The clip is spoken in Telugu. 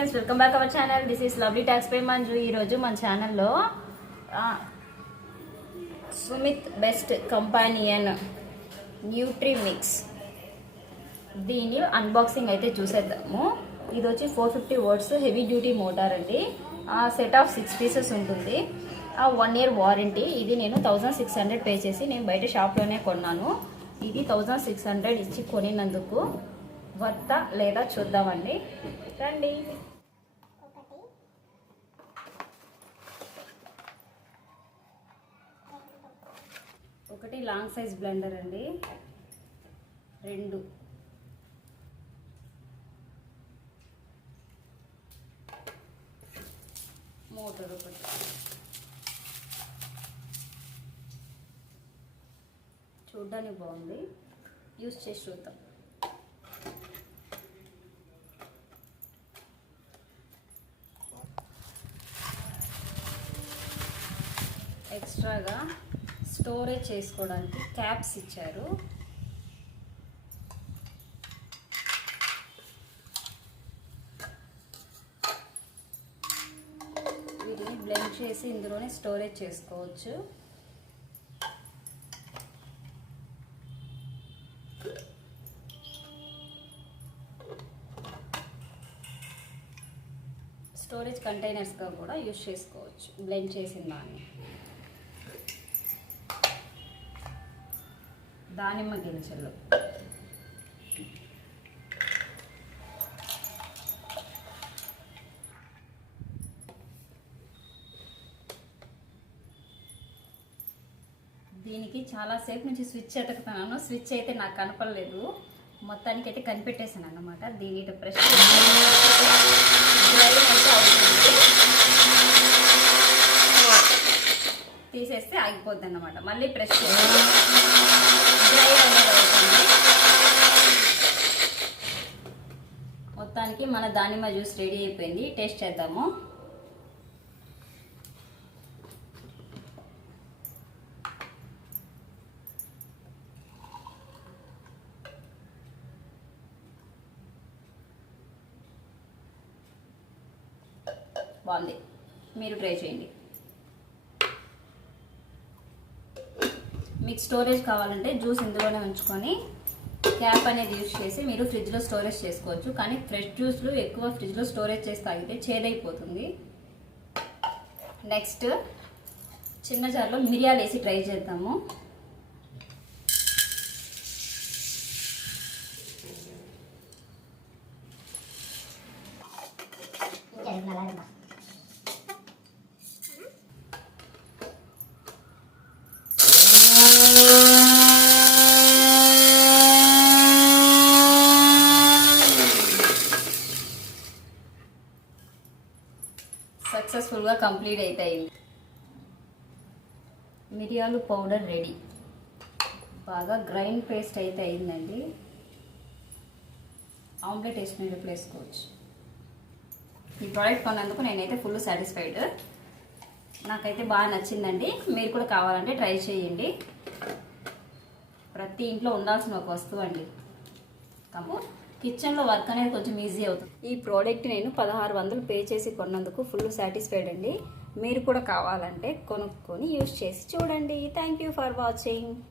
Friends, welcome back our channel. This is lovely talks by Manju. ఈరోజు మన ఛానల్లో Sumit best companion Nutri mix దీని అన్బాక్సింగ్ అయితే చూసేద్దాము. ఇది వచ్చి 450 వాట్స్ హెవీ డ్యూటీ మోటార్ అండి. సెట్ ఆఫ్ 6 పీసెస్ ఉంటుంది. 1 year వారంటీ. ఇది నేను 1600 పే చేసి నేను బయట షాప్లోనే కొన్నాను. ఇది 1600 ఇచ్చి కొనినందుకు వర్త లేదా చూద్దామండి, రండి. ఒకటి లాంగ్ సైజ్ బ్లెండర్ అండి, 2 మోటార్, ఒకటి చూడ్డానికి బాగుంది, యూజ్ చేసి చూద్దాం. ఎక్స్ట్రాగా స్టోరేజ్ చేసుకోవడానికి క్యాప్స్ ఇచ్చారు. వీటిని బ్లెండ్ చేసి ఇందులోనే స్టోరేజ్ చేసుకోవచ్చు. స్టోరేజ్ కంటైనర్స్గా కూడా యూజ్ చేసుకోవచ్చు బ్లెండ్ చేసిన దాన్ని. దానిమ్మ గింజలు, దీనికి చాలాసేపు నుంచి స్విచ్ ఎతకుతున్నాను. స్విచ్ అయితే నాకు కనపడలేదు, మొత్తానికి అయితే కనిపెట్టేశాను అన్నమాట. దీని ప్రెస్ తీసేస్తే ఆగిపోద్ది అన్నమాట. మళ్ళీ ప్రెస్ మొత్తానికి మన దానిమ్మ జ్యూస్ రెడీ అయిపోయింది. టేస్ట్ చేద్దాము. బాగుంది, మీరు ట్రై చేయండి. మీకు స్టోరేజ్ కావాలంటే జ్యూస్ ఇందులోనే ఉంచుకొని క్యాప్ అనేది యూజ్ చేసి మీరు ఫ్రిడ్జ్లో స్టోరేజ్ చేసుకోవచ్చు. కానీ ఫ్రెష్ జ్యూస్లు ఎక్కువ ఫ్రిడ్జ్లో స్టోరేజ్ చేసి తాగితే చేదైపోతుంది. నెక్స్ట్ చిన్న జార్లో మిరియాలు వేసి ట్రై చేద్దాము. సక్సెస్ఫుల్గా కంప్లీట్ అయితే అయింది. మిరియాలు పౌడర్ రెడీ, బాగా గ్రైండ్ పేస్ట్ అయితే అయిందండి. ఆమ్లెట్ వేసుకుని వేసుకోవచ్చు. ఈ ప్రోడక్ట్ కొన్నందుకు నేనైతే ఫుల్ సాటిస్ఫైడ్. నాకైతే బాగా నచ్చిందండి. మీరు కూడా కావాలంటే ట్రై చేయండి. ప్రతి ఇంట్లో ఉండాల్సిన ఒక వస్తువు అండి. కిచెన్లో వర్క్ అనేది కొంచెం ఈజీ అవుతుంది. ఈ ప్రోడక్ట్ నేను 1600 పే చేసి కొన్నందుకు ఫుల్ సాటిస్ఫైడ్ అండి. మీరు కూడా కావాలంటే కొనుక్కొని యూజ్ చేసి చూడండి. Thank you for watching.